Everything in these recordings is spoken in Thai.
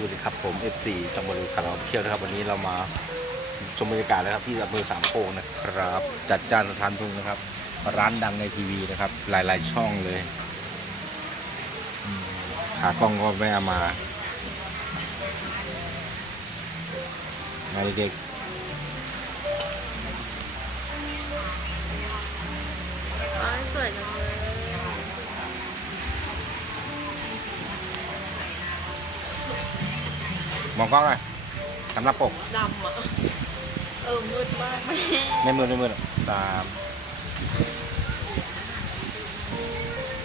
สวัสดีครับผม F4 จังหวัดคาราเที่ยวนะครับ วันนี้เรามาชมบรรยากาศนะครับที่อำเภอสามโคกนะครับ จัดจานสถานทุ่งนะครับ ร้านดังในทีวีนะครับ หลายๆช่องเลยอืมขากล้องก็ไม่เอามามาเด็กสวยจัง มองกล้องเลยทำหน้าปกดำอะ เออ มืดมากแม่ไม่มือไม่มือตาม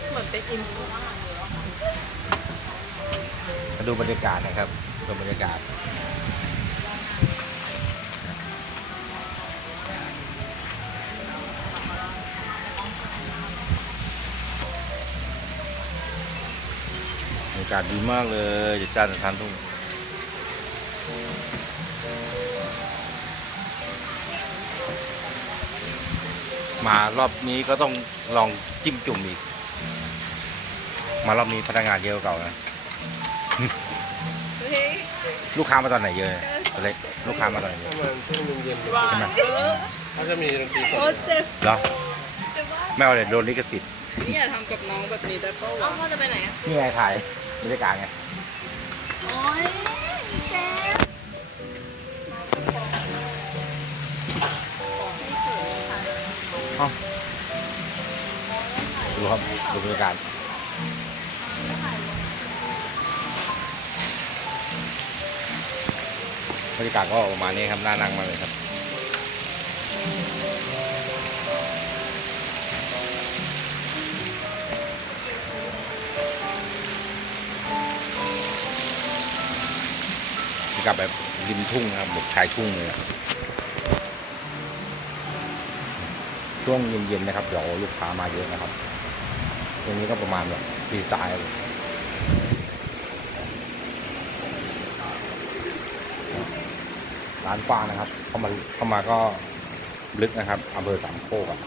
เหมือนไปกินมาดูบรรยากาศนะครับดูบรรยากาศบรรยากาศดีมากเลยจัดจ้านสถานทุ่ง มารอบนี้ก็ต้องลองจิ้มจุ่มอีก มารอบนี้พนักงานเยอะกว่าเก่านะเฮ้ยลูกค้ามาตอนไหนเยอะเนี่ยตัวเล็กลูกค้ามาตอนไหนเยปอะระมาณช่วงเย็นหวานเออๆเขาจะมีดนตรีสโคดตรเจ็บเหรอเจ็บมากไม่เอาเลยโดนลิขสิทธิ์นี่อย่าทำกับน้องแบบนี้ได้ป่าวเอ้าวพ่อจะไปไหนอะนี่ไงถ่ายบรรยากาศไง โอ้ย ดูครับดูบรรยากาศบรรยากาศก็ประมาณนี้ครับน่านั่งมากเลยครับบรรยากาศแบบริมทุ่งนะครับแบบชายทุ่งเลยอะช่วงเย็นๆนะครับเดี๋ยวลูกค้ามาเยอะนะครับ ตรงนี้ก็ประมาณแบบปีสายเลยร้านกว้างนะครับ เข้ามาเข้ามาก็ลึกนะครับอำเภอสามโคกอะ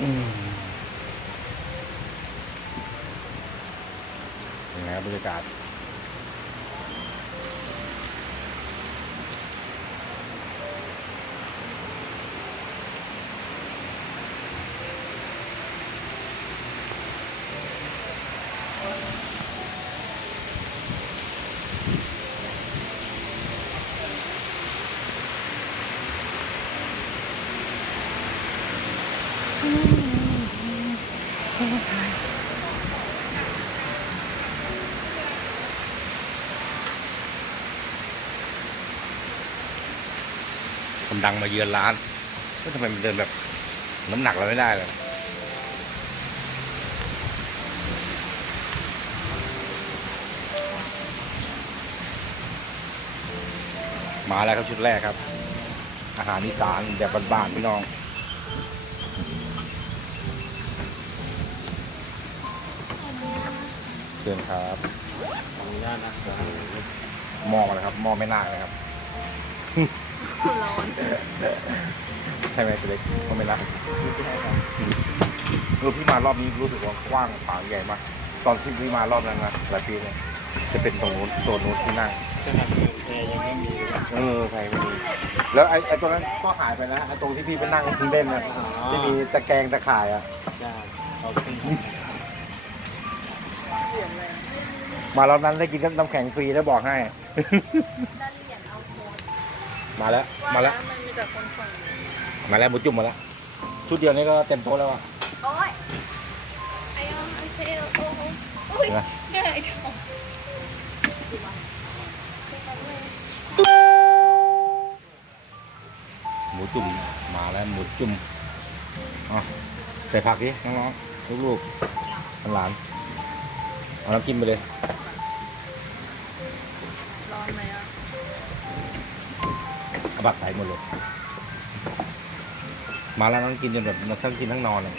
อืมยังไงครับบรรยากาศ คนดังมาเยือนร้านก็ทำไมมันเดินแบบน้ำหนักเราไม่ได้เลยมาแล้วครับชุดแรกครับ อาหารอีสานแบบบ้านๆพี่น้องเชิญครับขออนุญาตนะครับหม้อมาแล้วครับหม้อไม่น่าเลยครับ ร้อนใช่ไหมตัวเล็กก็ไม่น่าเออพี่มารอบนี้รู้สึกว่ากว้างขวางใหญ่มากตอนที่พี่มารอบนั้นนะหลายปีเนี่ยจะเป็นตรงนู้นโซนนู้นที่นั่งขนาดวิวแชร์ยังไม่มีเลยนะเออใช่ไม่มีแล้วไอ้ไอ้ตรงนั้นก็หายไปนะไอ้ตรงที่พี่ไปนั่งเล่นนะที่มีตะแกรงตะข่ายอะได้ขอบคุณเหรียญเลยมารอบนั้นได้กินน้ำแข็งฟรีแล้วบอกให้ มาแล้ว มาแล้ว มันมีแต่คนฝั่งนี้มาแล้วหมูจุ่มมาแล้ว ชุดเดียวนี้ก็เต็มโต๊ะแล้วอะโอ้ยไอ้ยไอ้เซลโอ้โหอุ้ยนะเหนื่อยจังหมูจุ่มมาแล้วหมูจุ่มอะใส่ผักดิน้องๆลูกๆหลานๆเอาน้ำจิ้มไปเลยร้อนไหมอะเอา บักใส่หมดเลย มาแล้วต้องกินจนแบบทั้งกินทั้งนอนเลย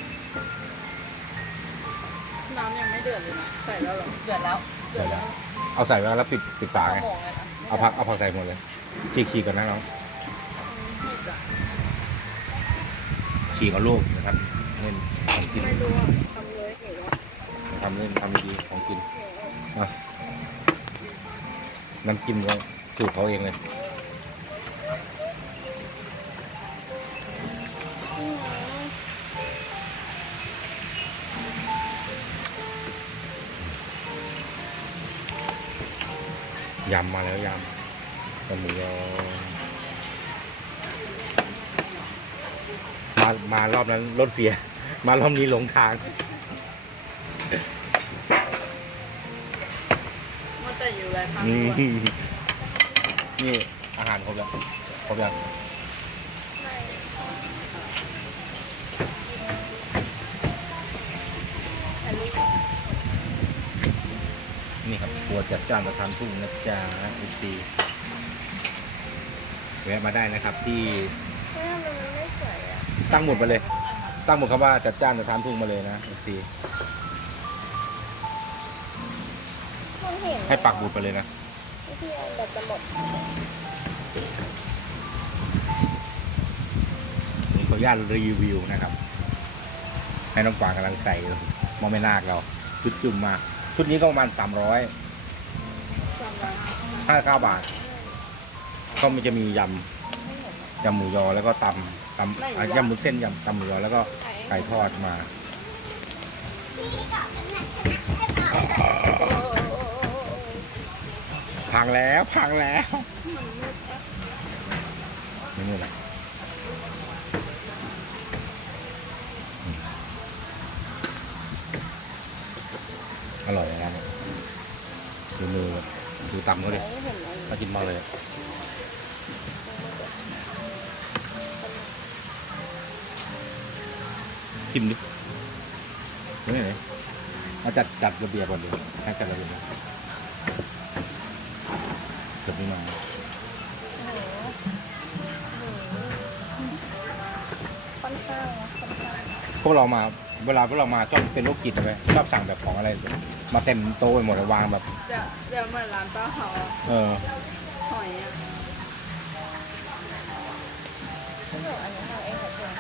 น้ำยังไม่เดือดเลยนะใส่แล้วเหรอเดือดแล้วอเดี๋ยวนะเอาใส่ไว้แล้วปิดปิดฝาไงหมองเลยนะเอาผักเอาผักใส่หมดเลยฉีกฉีกกันนะน้องผิดอะฉีกเอาลูกนะครับเล่นของกินไม่รู้อะทำเลยหิวอะทำเล่นทำดีของกินนะน้ำจิ้มก็สูตรเขาเองเลย ยำมาแล้วยำกับหมูยอมามารอบนั้นรถเสีย มารอบนี้หลงทางมันจะอยู่ไรพังนี่อาหารครบแล้วครบแล้ว นี่ครับครัวจัดจ้านประทานทุ่งนะจ๊ะอุซีแวะมาได้นะครับที่เฮ้ยทำไมมันไม่สวยอะตั้งหมุดมาเลย ตั้งหมุดคำว่าจัดจ้านประทานทุ่งมาเลยนะอุซีมันเห็นให้ปักหมุดไปเลยนะที่อันแบบจะหมดนี่ขออนุญาตรีวิวนะครับ ให้น้องกวางกำลังใส่มองไม่นาคเราชุดจุ่มมา ชุดนี้ก็ประมาณสามร้อยจำได้ห้าเก้าบาท ก็มันจะมียำยำหมูยอแล้วก็ตำตำอะยำหมูเส้นยำตำหมูยอแล้วก็ไก่ทอดมาพังแล้วพังแล้วไม่มืดละ อร่อยนะครับเนี่ยดูมือดูตำเขาเลยไม่เห็นมันน่ากินมากเลยชิมดิไม่ไหนมาจัดจัดระเบียบก่อนดิให้จัดระเบียบก่อนเกือบนิดหน่อยค่อนข้างนะค่อนข้างพวกเรามา เวลาพวกเรามาชอบเป็นโรคจิตใช่ไหมชอบสั่งแบบของอะไร มาเต็มโต๊ะไปหมดเลยวางแบบ จะจะเหมือนร้านป้าเฮาอะเออ หอยอะที่หนูอันนี้ทำเองหมดเลย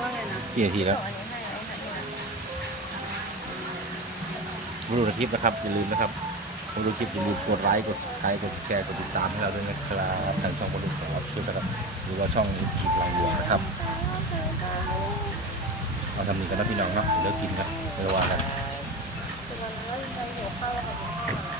ว่าไงนะกี่นาทีหแล้วนูอันนี้ให้ไอ้ค่ะเนี่ยมาดูในคลิปนะครับอย่าลืมนะครับมาดูคลิปอย่าลืมกดไลค์กดไลค์กดแชร์กดติดตามให้เราด้วยนะครับทางช่องบอลลูนของเราชุดนะครับหรือว่าช่องอีกีพลังบวกนะครับาทำนี้กันนะพี่น้องเนาะเดี๋ยวกินกันเดี๋ยวว่ากัน